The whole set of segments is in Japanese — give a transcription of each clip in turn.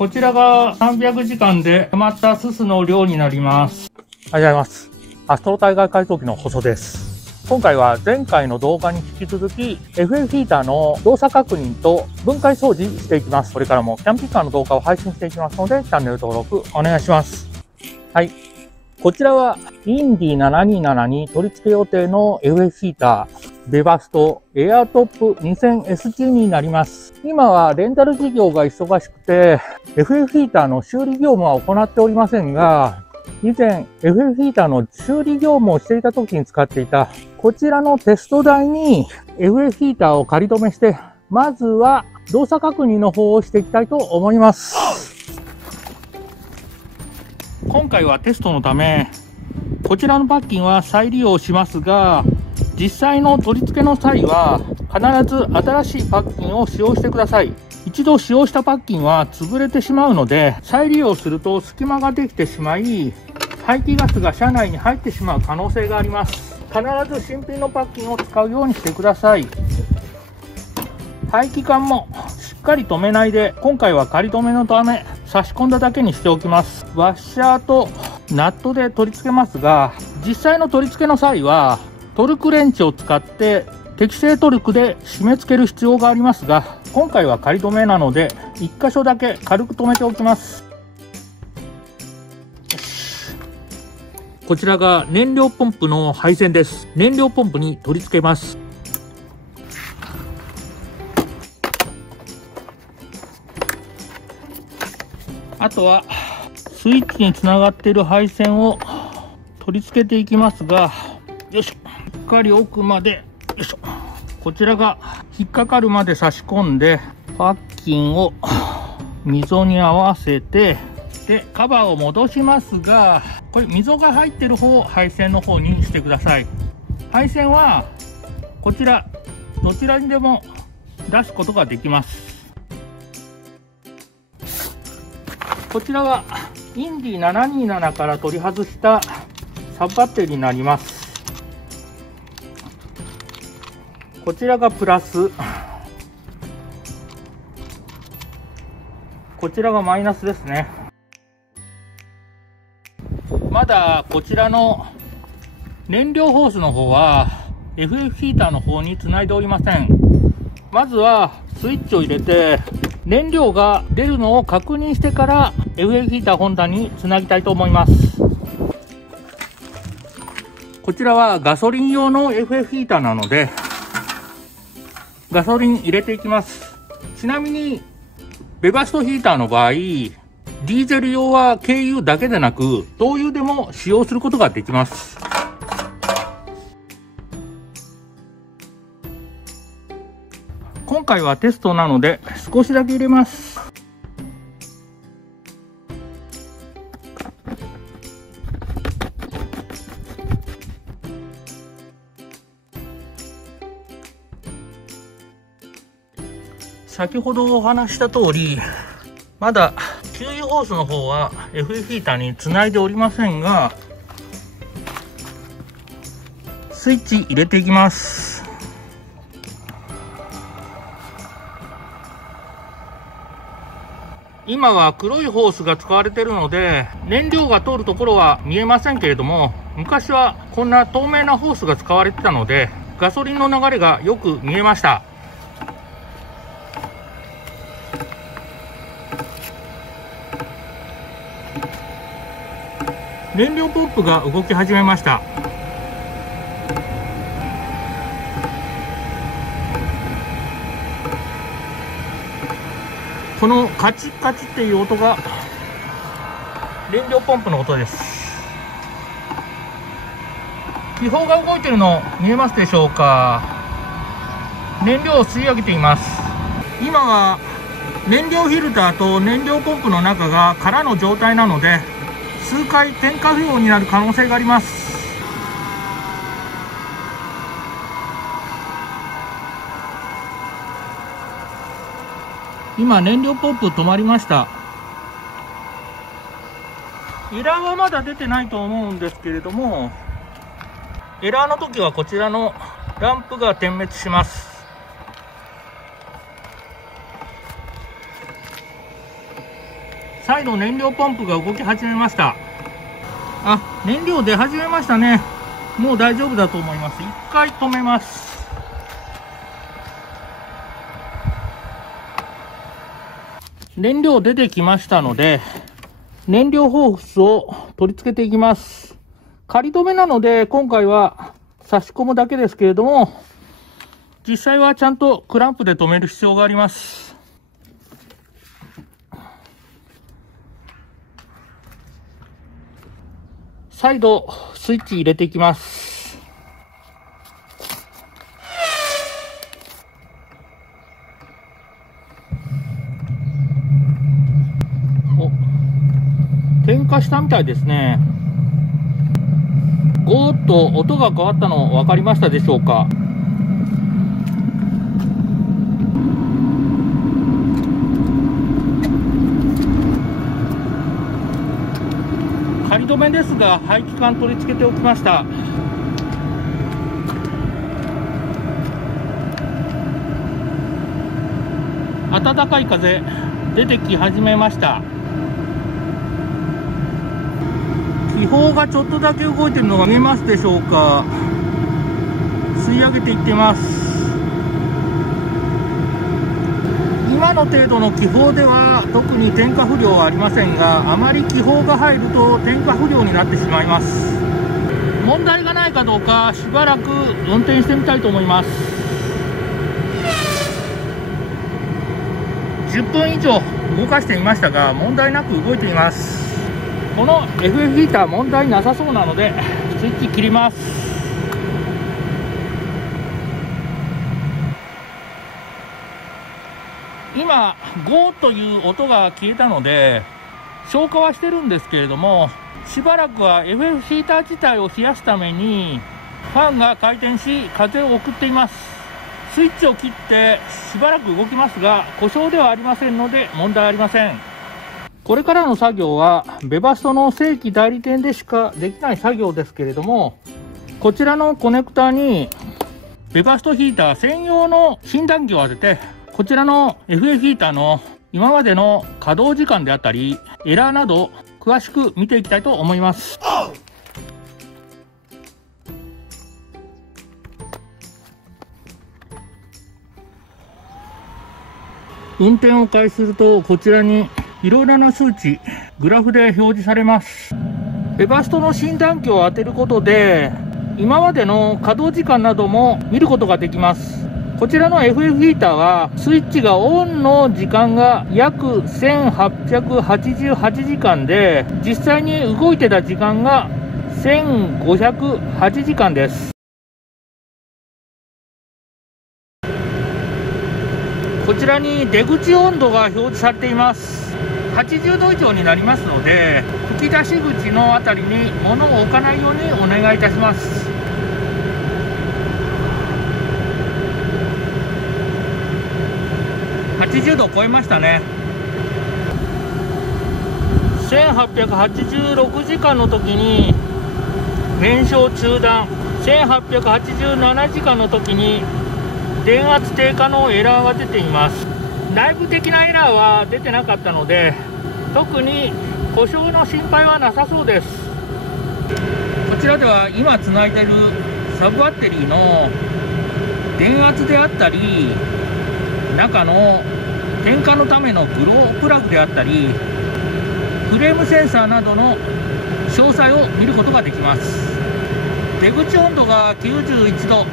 こちらが300時間で溜まったすすの量になります。おはようございます。アストロ体外改装機の細です。今回は前回の動画に引き続き FF ヒーターの動作確認と分解掃除していきます。これからもキャンピングカーの動画を配信していきますので、チャンネル登録お願いします。はい。こちらはインディ727に取り付け予定の FF ヒーター。ベバストエアトップ 2000SG になります。今はレンタル事業が忙しくて FF ヒーターの修理業務は行っておりませんが、以前 FF ヒーターの修理業務をしていた時に使っていたこちらのテスト台に FF ヒーターを仮止めして、まずは動作確認の方をしていきたいと思います。今回はテストのためこちらのパッキンは再利用しますが、実際の取り付けの際は必ず新しいパッキンを使用してください。一度使用したパッキンは潰れてしまうので、再利用すると隙間ができてしまい排気ガスが車内に入ってしまう可能性があります。必ず新品のパッキンを使うようにしてください。排気管もしっかり止めないで、今回は仮止めのため差し込んだだけにしておきます。ワッシャーとナットで取り付けますが、実際の取り付けの際はトルクレンチを使って適正トルクで締め付ける必要がありますが、今回は仮止めなので1箇所だけ軽く止めておきます。こちらが燃料ポンプの配線です。燃料ポンプに取り付けます。あとはスイッチにつながっている配線を取り付けていきますが、よいしょ、しっかり奥まで、よいしょ、こちらが引っかかるまで差し込んで、パッキンを溝に合わせて、でカバーを戻しますが、これ溝が入ってる方を配線の方にしてください。配線はこちらどちらにでも出すことができます。こちらはインディ727から取り外したサブバッテリーになります。こちらがプラス、こちらがマイナスですね。まだこちらの燃料ホースの方は FF ヒーターの方につないでおりません。まずはスイッチを入れて燃料が出るのを確認してから FF ヒーター本体につなぎたいと思います。こちらはガソリン用の FF ヒーターなのでガソリン入れていきます。ちなみにベバストヒーターの場合、ディーゼル用は軽油だけでなく灯油でも使用することができます。今回はテストなので少しだけ入れます。先ほどお話した通り、まだ給油ホースの方は FF ヒーターにつないでおりませんが、スイッチ入れていきます。今は黒いホースが使われているので燃料が通るところは見えませんけれども、昔はこんな透明なホースが使われていたのでガソリンの流れがよく見えました。燃料ポンプが動き始めました。このカチッカチッっていう音が燃料ポンプの音です。気泡が動いているの見えますでしょうか。燃料を吸い上げています。今は燃料フィルターと燃料ポンプの中が空の状態なので数回点火不要になる可能性があります。今燃料ポンプ止まりました。エラーはまだ出てないと思うんですけれども、エラーの時はこちらのランプが点滅します。再度燃料ポンプが動き始めました。あ、燃料出始めましたね。もう大丈夫だと思います。一回止めます。燃料出てきましたので、燃料ホースを取り付けていきます。仮止めなので、今回は差し込むだけですけれども、実際はちゃんとクランプで止める必要があります。再度スイッチ入れていきます。お、点火したみたいですね。ゴーッと音が変わったの分かりましたでしょうか。仮止めですが、排気管取り付けておきました。暖かい風出てき始めました。気泡がちょっとだけ動いているのが見えますでしょうか。吸い上げていっています。今の程度の気泡では特に点火不良はありませんが、あまり気泡が入ると点火不良になってしまいます。問題がないかどうかしばらく運転してみたいと思います。10分以上動かしてみましたが、問題なく動いています。この FF ヒーター問題なさそうなのでスイッチ切ります。今ゴーという音が消えたので消火はしてるんですけれども、しばらくは FF ヒーター自体を冷やすためにファンが回転し風を送っています。スイッチを切ってしばらく動きますが、故障ではありませんので問題ありません。これからの作業はベバストの正規代理店でしかできない作業ですけれども、こちらのコネクタにベバストヒーター専用の診断機を当てて、こちらの FF ヒーターの今までの稼働時間であったりエラーなど詳しく見ていきたいと思います。運転を開始すると、こちらにいろいろな数値グラフで表示されます。ベバストの診断機を当てることで今までの稼働時間なども見ることができます。こちらの FF ヒーターはスイッチがオンの時間が約1888時間で、実際に動いてた時間が1508時間です。こちらに出口温度が表示されています。80度以上になりますので、吹き出し口のあたりに物を置かないようにお願いいたします。80度を超えましたね。1886時間の時に燃焼中断、1887時間の時に電圧低下のエラーが出ています。内部的なエラーは出てなかったので、特に故障の心配はなさそうです。こちらでは今つないでいるサブバッテリーの電圧であったり、中の点火のためのグロープラグであったり、フレームセンサーなどの詳細を見ることができます。出口温度が91度、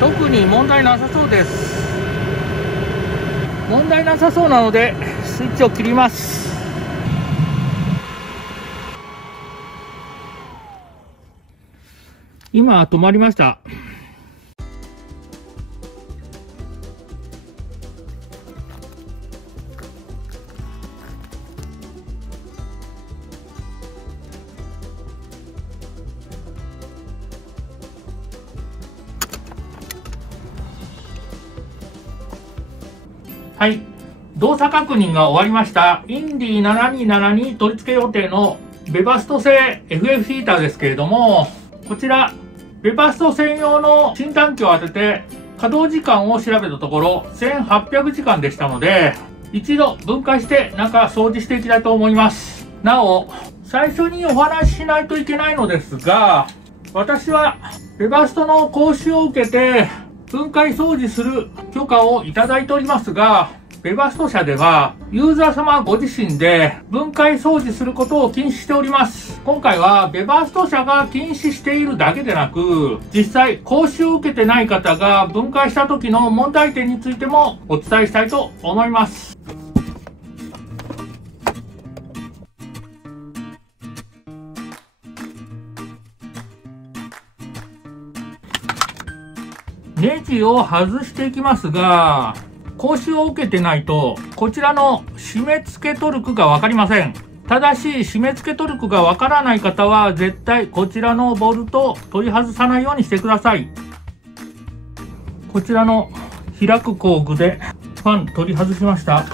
特に問題なさそうです。問題なさそうなのでスイッチを切ります。今止まりました。はい、動作確認が終わりました。インディ727に取り付け予定のベバスト製 FF ヒーターですけれども、こちらベバスト専用の診断機を当てて稼働時間を調べたところ1800時間でしたので、一度分解して中掃除していきたいと思います。なお、最初にお話ししないといけないのですが、私はベバストの講習を受けて分解掃除する許可をいただいておりますが、ベバスト社ではユーザー様ご自身で分解掃除することを禁止しております。今回はベバスト社が禁止しているだけでなく、実際講習を受けてない方が分解した時の問題点についてもお伝えしたいと思います。ネジを外していきますが、講習を受けてないと、こちらの締め付けトルクがわかりません。ただし、締め付けトルクがわからない方は、絶対こちらのボルトを取り外さないようにしてください。こちらの開く工具でファン取り外しました。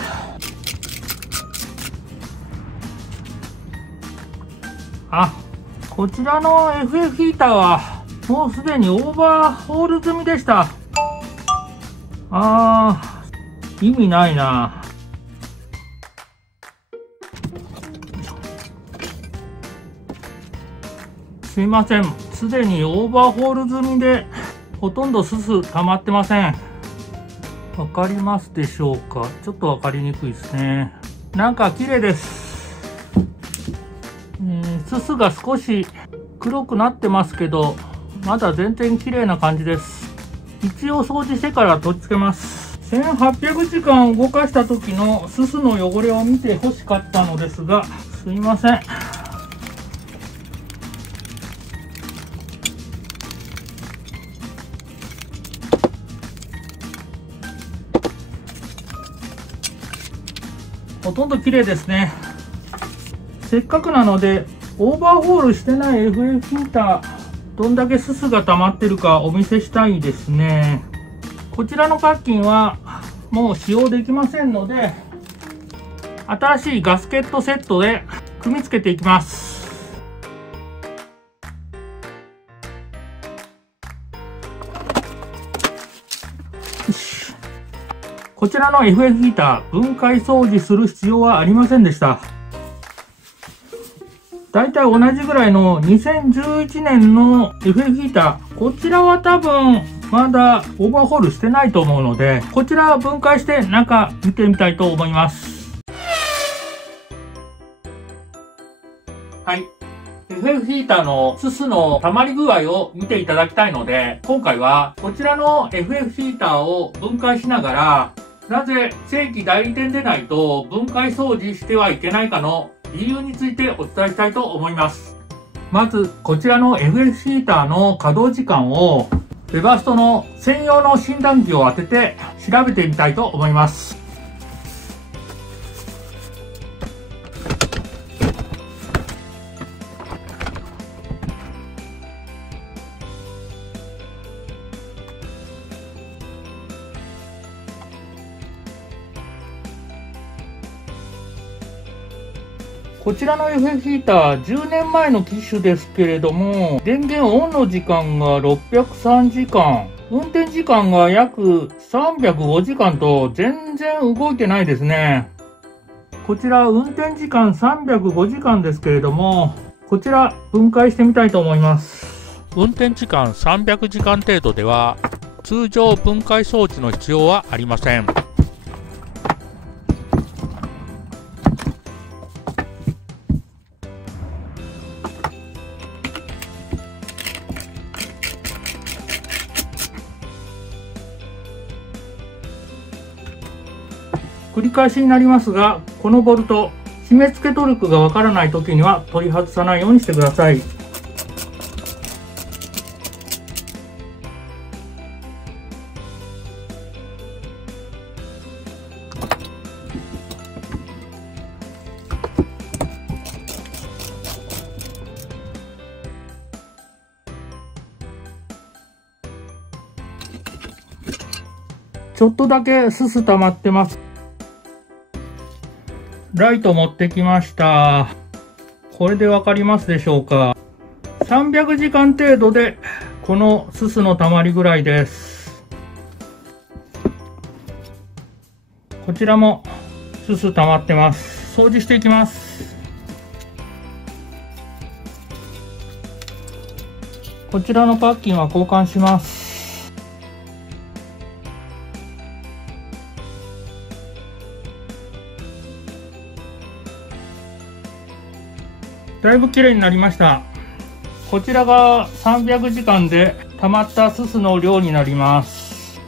こちらの FF ヒーターは、もうすでにオーバーホール済みでした。意味ないな。すいません。すでにオーバーホール済みで、ほとんどすす溜まってません。わかりますでしょうか？ちょっとわかりにくいですね。なんか綺麗です。すすが少し黒くなってますけど、まだ全然綺麗な感じです。一応掃除してから取り付けます。1800時間動かした時のすすの汚れを見て欲しかったのですが、すいません。ほとんど綺麗ですね。せっかくなので、オーバーホールしてない FF ヒーター、どんだけすすが溜まってるかお見せしたいですね。こちらのパッキンはもう使用できませんので、新しいガスケットセットで組み付けていきます。こちらの FF ヒーター、分解掃除する必要はありませんでした。だいたい同じぐらいの2011年の FF ヒーター、こちらは多分まだオーバーホールしてないと思うので、こちらは分解して中見てみたいと思います。はい。FF ヒーターのすすの溜まり具合を見ていただきたいので、今回はこちらの FF ヒーターを分解しながら、なぜ正規代理店でないと分解掃除してはいけないかの理由についてお伝えしたいと思います。まず、こちらの FF ヒーターの稼働時間をベバストの専用の診断機を当てて調べてみたいと思います。こちらの FF ヒーター、10年前の機種ですけれども、電源オンの時間が603時間、運転時間が約305時間と全然動いてないですね。こちら運転時間305時間ですけれども、こちら分解してみたいと思います。運転時間300時間程度では、通常分解装置の必要はありません。繰り返しになりますが、このボルト、締め付けトルクがわからないときには取り外さないようにしてください。ちょっとだけすす溜まってます。ライト持ってきました。これでわかりますでしょうか。300時間程度でこのすすの溜まりぐらいです。こちらもすす溜まってます。掃除していきます。こちらのパッキンは交換します。だいぶ綺麗になりました。こちらが300時間で溜まったすすの量になります。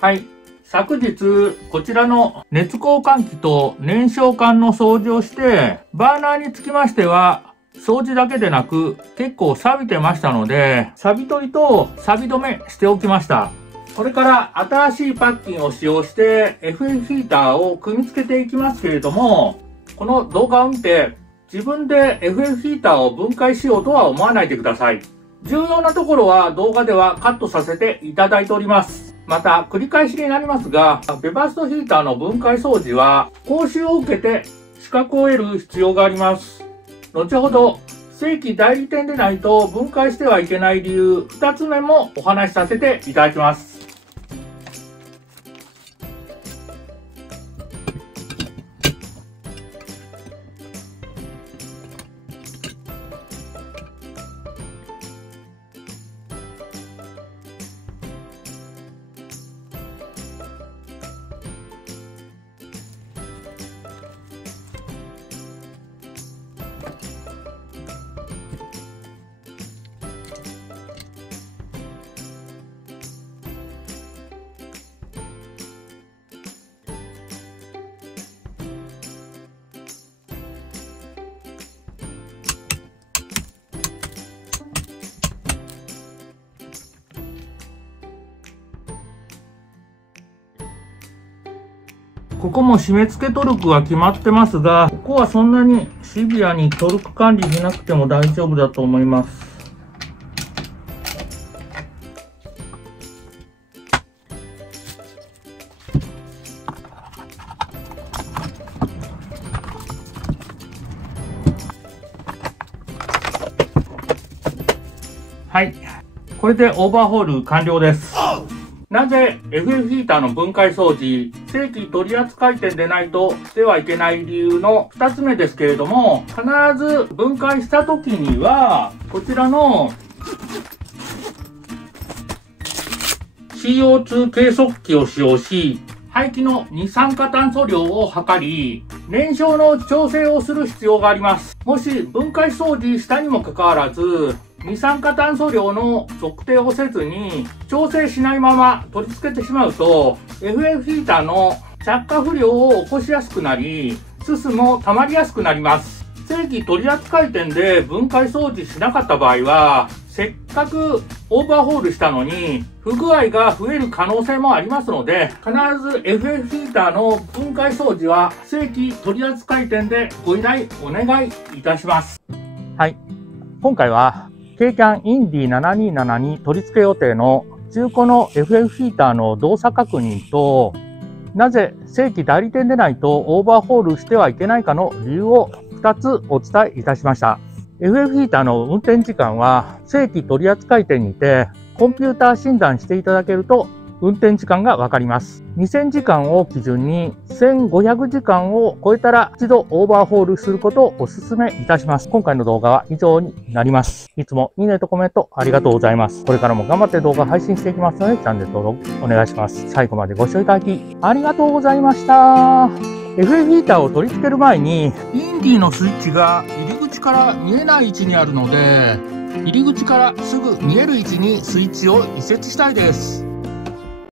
はい。昨日、こちらの熱交換器と燃焼管の掃除をして、バーナーにつきましては、掃除だけでなく結構錆びてましたので、錆取りと錆止めしておきました。これから新しいパッキンを使用して FF ヒーターを組み付けていきますけれども、この動画を見て自分で FF ヒーターを分解しようとは思わないでください。重要なところは動画ではカットさせていただいております。また繰り返しになりますが、ベバストヒーターの分解掃除は講習を受けて資格を得る必要があります。後ほど正規代理店でないと分解してはいけない理由2つ目もお話しさせていただきます。ここも締め付けトルクは決まってますが、ここはそんなにシビアにトルク管理しなくても大丈夫だと思います。はい。これでオーバーホール完了です。なぜ FF ヒーターの分解掃除、正規取扱店でないとしてはいけない理由の2つ目ですけれども、必ず分解した時には、こちらの CO2 計測器を使用し、排気の二酸化炭素量を測り、燃焼の調整をする必要があります。もし分解掃除したにもかかわらず、二酸化炭素量の測定をせずに調整しないまま取り付けてしまうと FF ヒーターの着火不良を起こしやすくなり、すすも溜まりやすくなります。正規取扱店で分解掃除しなかった場合は、せっかくオーバーホールしたのに不具合が増える可能性もありますので、必ず FF ヒーターの分解掃除は正規取扱店でご依頼お願いいたします。はい。今回は軽キャンインディ727に取り付け予定の中古の FF ヒーターの動作確認と、なぜ正規代理店でないとオーバーホールしてはいけないかの理由を2つお伝えいたしました。FF ヒーターの運転時間は正規取扱店にてコンピューター診断していただけると運転時間がわかります。2000時間を基準に1500時間を超えたら一度オーバーホールすることをお勧めいたします。今回の動画は以上になります。いつもいいねとコメントありがとうございます。これからも頑張って動画配信していきますのでチャンネル登録お願いします。最後までご視聴いただきありがとうございました。FF ヒーターを取り付ける前にインディのスイッチが入り口から見えない位置にあるので、入り口からすぐ見える位置にスイッチを移設したいです。